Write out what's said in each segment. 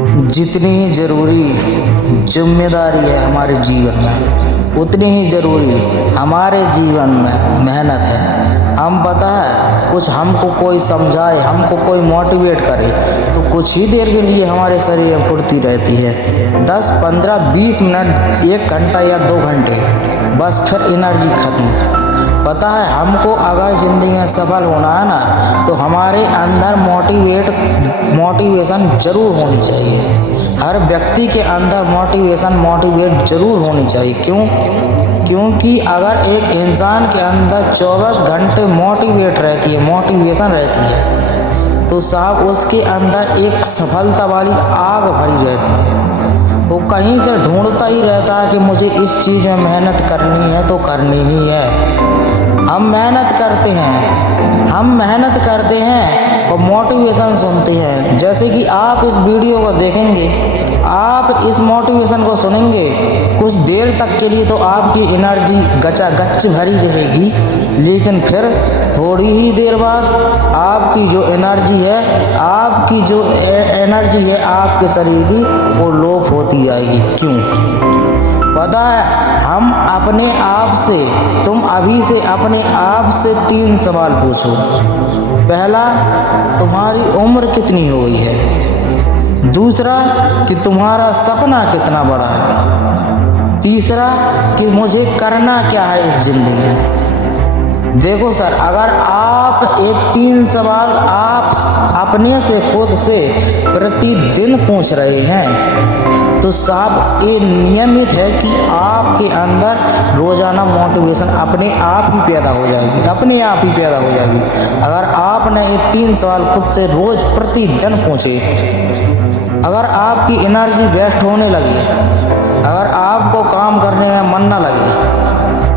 जितनी ही ज़रूरी जिम्मेदारी है हमारे जीवन में, उतनी ही ज़रूरी हमारे जीवन में मेहनत है। हम पता है कुछ हमको कोई समझाए, हमको कोई मोटिवेट करे तो कुछ ही देर के लिए हमारे शरीर में फुर्ती रहती है। 10, 15, 20 मिनट, 1 घंटा या 2 घंटे, बस फिर एनर्जी खत्म। पता है हमको अगर ज़िंदगी में सफल होना है ना तो हमारे अंदर मोटिवेशन ज़रूर होनी चाहिए। हर व्यक्ति के अंदर मोटिवेट ज़रूर होनी चाहिए। क्योंकि अगर एक इंसान के अंदर 24 घंटे मोटिवेशन रहती है तो साहब उसके अंदर एक सफलता वाली आग भरी रहती है। वो कहीं से ढूंढता ही रहता है कि मुझे इस चीज़ में मेहनत करनी है तो करनी ही है। हम मेहनत करते हैं और मोटिवेशन सुनते हैं। जैसे कि आप इस वीडियो को देखेंगे, आप इस मोटिवेशन को सुनेंगे, कुछ देर तक के लिए तो आपकी एनर्जी गच भरी रहेगी, लेकिन फिर थोड़ी ही देर बाद आपकी जो एनर्जी है आपके शरीर की वो लोप होती जाएगी। क्यों? पता है हम अपने आप से, तुम अभी से अपने आप से 3 सवाल पूछो। पहला, तुम्हारी उम्र कितनी हो गई है? दूसरा, कि तुम्हारा सपना कितना बड़ा है? तीसरा, कि मुझे करना क्या है इस जिंदगी में? देखो सर, अगर आप एक 3 सवाल आप अपने से खुद से प्रतिदिन पूछ रहे हैं तो साहब ये नियमित है कि आपके अंदर रोजाना मोटिवेशन अपने आप ही पैदा हो जाएगी। अगर आपने ये 3 सवाल खुद से रोज प्रतिदिन पूछे, अगर आपकी एनर्जी वेस्ट होने लगी, अगर आपको काम करने में मन न लगे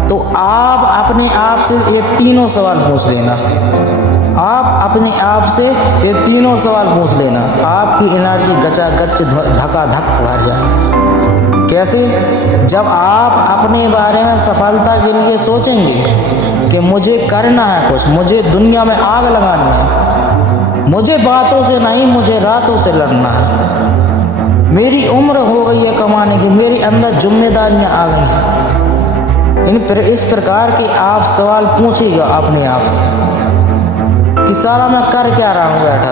तो आप अपने आप से ये तीनों सवाल पूछ लेना। आपकी एनर्जी गच धका-धक भर जाएगी। कैसे? जब आप अपने बारे में सफलता के लिए सोचेंगे कि मुझे करना है कुछ, मुझे दुनिया में आग लगानी है, मुझे बातों से नहीं, मुझे रातों से लड़ना है, मेरी उम्र हो गई है कमाने की, मेरी अंदर जिम्मेदारियां आ गई हैं। इस प्रकार के आप सवाल पूछिएगा अपने आप से कि सारा मैं कर क्या रहा हूँ बैठा।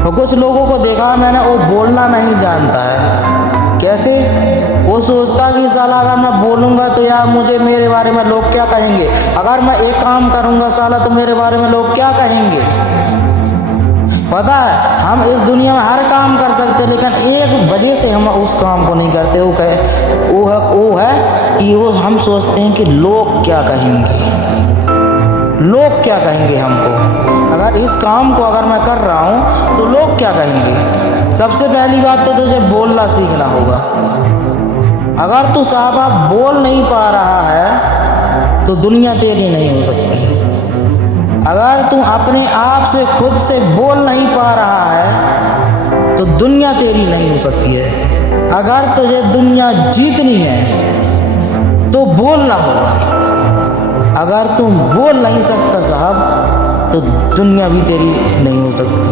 और कुछ लोगों को देखा मैंने, वो बोलना नहीं जानता है। कैसे? वो सोचता कि साला अगर मैं बोलूँगा तो यार मुझे मेरे बारे में लोग क्या कहेंगे, अगर मैं एक काम करूँगा साला तो मेरे बारे में लोग क्या कहेंगे। पता है हम इस दुनिया में हर काम कर सकते हैं, लेकिन एक वजह से हम उस काम को नहीं करते। वो है कि हम सोचते हैं कि लोग क्या कहेंगे हमको। अगर इस काम को अगर मैं कर रहा हूँ तो लोग क्या कहेंगे। सबसे पहली बात तो तुझे बोलना सीखना होगा। अगर तू साहब बोल नहीं पा रहा है तो दुनिया तेरी नहीं हो सकती है। अगर तू अपने आप से खुद से बोल नहीं पा रहा है तो दुनिया तेरी नहीं हो सकती है। अगर तुझे दुनिया जीतनी है तो बोलना होगा। अगर तुम बोल नहीं सकता साहब तो दुनिया भी तेरी नहीं हो सकती।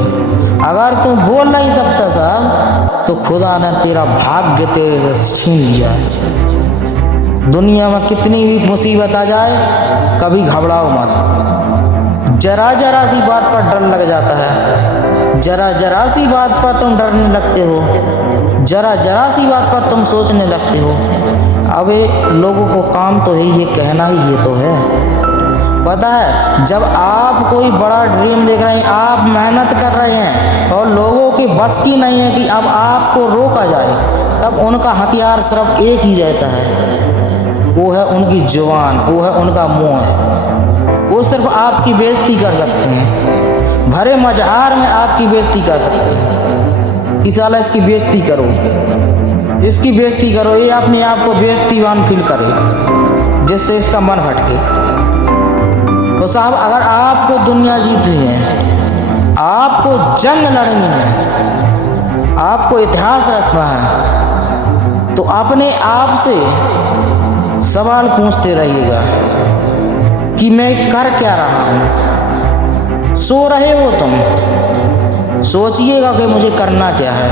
अगर तुम बोल नहीं सकता साहब तो खुदा ने तेरा भाग्य तेरे से छीन लिया है। दुनिया में कितनी भी मुसीबत आ जाए कभी घबराओ मत। जरा सी बात पर डर लग जाता है, जरा सी बात पर तुम डरने लगते हो, जरा सी बात पर तुम सोचने लगते हो। अबे लोगों को काम तो है ये कहना ही ये तो है। पता है जब आप कोई बड़ा ड्रीम देख रहे हैं, आप मेहनत कर रहे हैं और लोगों की बस की नहीं है कि अब आपको रोका जाए, तब उनका हथियार सिर्फ एक ही रहता है, वो है उनकी जुबान, वो है उनका मुँह। वो सिर्फ आपकी बेइज्जती कर सकते हैं, भरे मजहार में आपकी बेइज्जती कर सकते हैं कि साला इसकी बेइज्जती करो, ये अपने आप को बेइज्जतीवान फील करे जिससे इसका मन हटके। तो साहब अगर आपको दुनिया जीतनी है, आपको जंग लड़नी है, आपको इतिहास रचना है तो अपने आप से सवाल पूछते रहिएगा कि मैं कर क्या रहा हूँ। सो रहे हो तुम, सोचिएगा कि मुझे करना क्या है।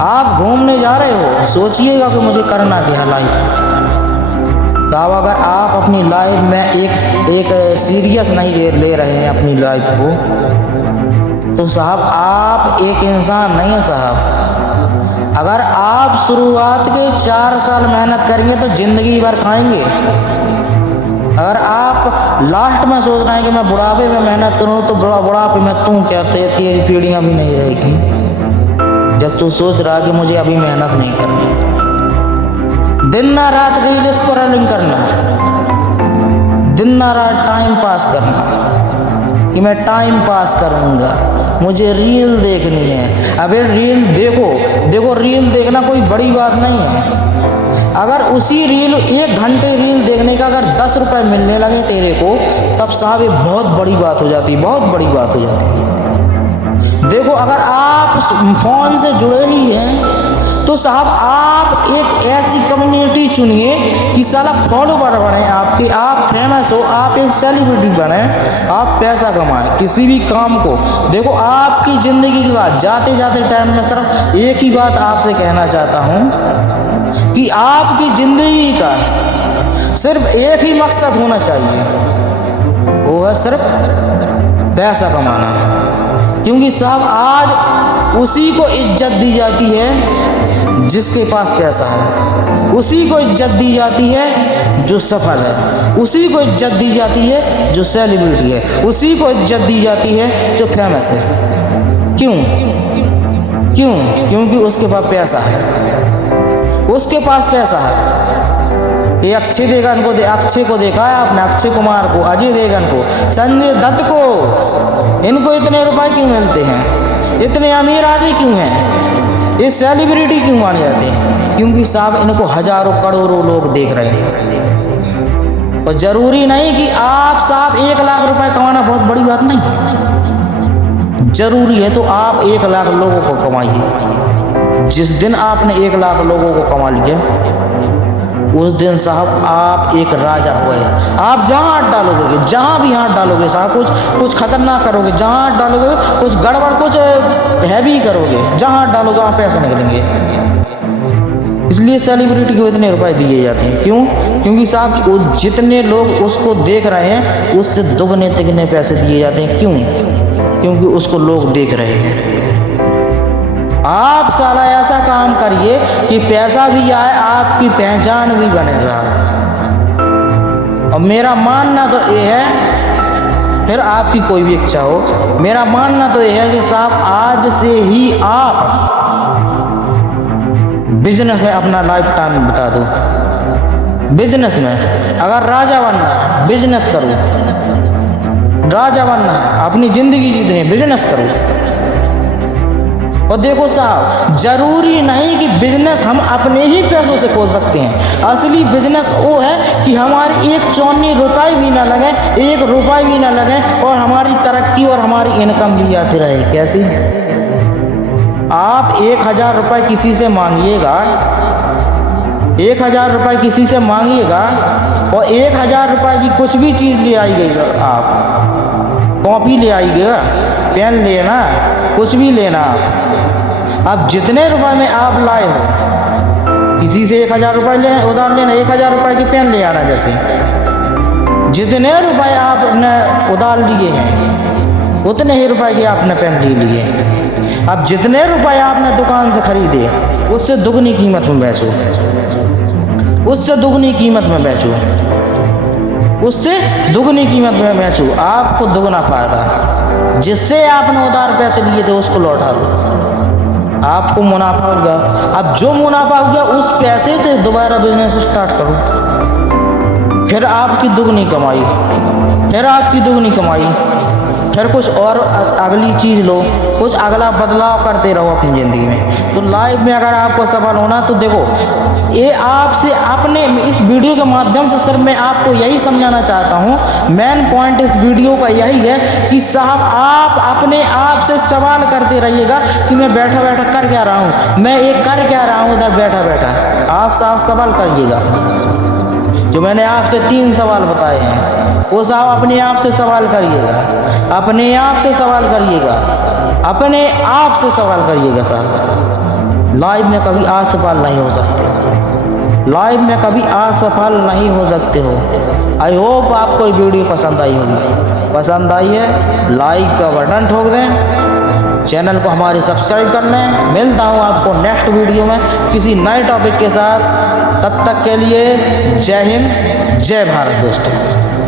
आप घूमने जा रहे हो, सोचिएगा कि मुझे करना क्या है लाइफ में। साहब अगर आप अपनी लाइफ में एक सीरियस नहीं ले रहे हैं अपनी लाइफ को, तो साहब आप एक इंसान नहीं है साहब। अगर आप शुरुआत के 4 साल मेहनत करेंगे तो ज़िंदगी भर खाएंगे। अगर आप लास्ट में सोच रहे हैं कि मैं बुढ़ापे में मेहनत करूँ, तो बुढ़ापे में तू क्या तेरी पीढ़ियाँ भी नहीं रहेगी। जब तू सोच रहा कि मुझे अभी मेहनत नहीं करनी, दिन ना रात रील स्क्रॉलिंग करना, दिन ना रात टाइम पास करना कि मैं टाइम पास करूँगा, मुझे रील देखनी है। अबे रील देखो रील देखना कोई बड़ी बात नहीं है। अगर उसी रील 1 घंटे रील देखने का अगर 10 रुपये मिलने लगे तेरे को, तब साहब ये बहुत बड़ी बात हो जाती है, बहुत बड़ी बात हो जाती है। देखो अगर आप फ़ोन से जुड़े ही हैं तो साहब आप एक ऐसी कम्युनिटी चुनिए कि साला फॉलोवर बढ़े आपके, आप फेमस हो, आप एक सेलिब्रिटी बने, आप पैसा कमाएं किसी भी काम को। देखो आपकी ज़िंदगी का जाते जाते टाइम में सिर्फ एक ही बात आपसे कहना चाहता हूँ कि आपकी ज़िंदगी का सिर्फ एक ही मकसद होना चाहिए, वो है सिर्फ पैसा कमाना। क्योंकि साहब आज उसी को इज्जत दी जाती है जिसके पास पैसा है, उसी को इज्जत दी जाती है जो सफल है, उसी को इज्जत दी जाती है जो सेलिब्रिटी है, उसी को इज्जत दी जाती है जो फेमस है। क्यों? क्योंकि उसके पास पैसा है, उसके पास पैसा है। ये अक्षय को देखा है आपने, अक्षय कुमार को, अजय देवगन को, संजय दत्त को, इनको इतने रुपए क्यों मिलते हैं? इतने अमीर आदमी क्यों हैं? ये सेलिब्रिटी क्यों माने जाते हैं? क्योंकि साहब इनको हजारों करोड़ों लोग देख रहे हैं। और ज़रूरी नहीं कि आप साहब 1 लाख रुपए कमाना बहुत बड़ी बात नहीं है। ज़रूरी है तो आप 1 लाख लोगों को कमाइए। जिस दिन आपने 1 लाख लोगों को कमा लिया, उस दिन साहब आप एक राजा हो गए। आप जहाँ हाथ डालोगे, जहाँ भी हाथ डालोगे साहब, कुछ खतरनाक करोगे, जहाँ हाथ डालोगे कुछ गड़बड़, कुछ हैवी करोगे, जहाँ हाथ डालोगे वहाँ पैसे निकलेंगे। इसलिए सेलिब्रिटी को इतने रुपए दिए जाते हैं। क्यों? क्योंकि साहब जितने लोग उसको देख रहे हैं उससे दुगने तिगने पैसे दिए जाते हैं। क्यों? क्योंकि उसको लोग देख रहे हैं। आप साला ऐसा काम करिए कि पैसा भी आए, आपकी पहचान भी बने साहब। और मेरा मानना तो ये है, फिर आपकी कोई भी इच्छा हो, मेरा मानना तो ये है कि साहब आज से ही आप बिजनेस में अपना लाइफ टाइम बिता दो। बिजनेस में अगर राजा बनना है, बिजनेस करो। राजा बनना है, अपनी ज़िंदगी जीतनी है, बिजनेस करो। और देखो साहब, ज़रूरी नहीं कि बिजनेस हम अपने ही पैसों से खोल सकते हैं। असली बिजनेस वो है कि हमारी 1 चौनी रुपये भी ना लगे, 1 रुपये भी ना लगे, और हमारी तरक्की और हमारी इनकम भी आती रहे। कैसी? आप 1000 रुपये किसी से मांगिएगा, 1000 रुपये किसी से मांगिएगा, और 1000 रुपये की कुछ भी चीज़ ले आइएगा, आप कॉपी ले आइएगा, पेन लेना, कुछ भी लेना आप। अब जितने रुपए में आप लाए हो, किसी से 1000 रुपये ले उधार लेना, 1000 रुपये की पेन ले आना। जैसे जितने रुपए आपने उधार लिए हैं उतने ही रुपए के आपने पेन ले लिए। अब जितने रुपए आपने दुकान से खरीदे उससे दुगनी कीमत में बेचो, उससे दुगनी कीमत में बेचो, उससे दुगनी कीमत में बेचो, आपको दुगना फायदा। जिससे आपने उधार पैसे लिए थे उसको लौटा दो, आपको मुनाफा हो गया। अब जो मुनाफा हो गया उस पैसे से दोबारा बिजनेस स्टार्ट करो, फिर आपकी दुगनी कमाई, फिर आपकी दुगनी कमाई, फिर कुछ और अगली चीज़ लो, कुछ अगला बदलाव करते रहो अपनी ज़िंदगी में। तो लाइफ में अगर आपको सफल होना, तो देखो ये आपसे अपने इस वीडियो के माध्यम से सिर्फ मैं आपको यही समझाना चाहता हूँ। मेन पॉइंट इस वीडियो का यही है कि साहब आप अपने आप से सवाल करते रहिएगा कि मैं बैठा बैठा कर क्या रहा हूँ, मैं ये कर क्या रहा हूँ इधर बैठा बैठा। आप साहब सवाल करिएगा अपने आप से। जो मैंने आपसे 3 सवाल बताए हैं वो साहब अपने आप से सवाल करिएगा, अपने आप से सवाल करिएगा। अपने आप से सवाल करिएगा साहब। लाइफ में कभी असफल नहीं हो सकते, लाइफ में कभी असफल नहीं हो सकते हो। आई होप आपको ये वीडियो पसंद आई होगी। पसंद आई है लाइक का बटन ठोक दें, चैनल को हमारे सब्सक्राइब कर लें। मिलता हूँ आपको नेक्स्ट वीडियो में किसी नए टॉपिक के साथ। तब तक के लिए जय हिंद, जय भारत दोस्तों।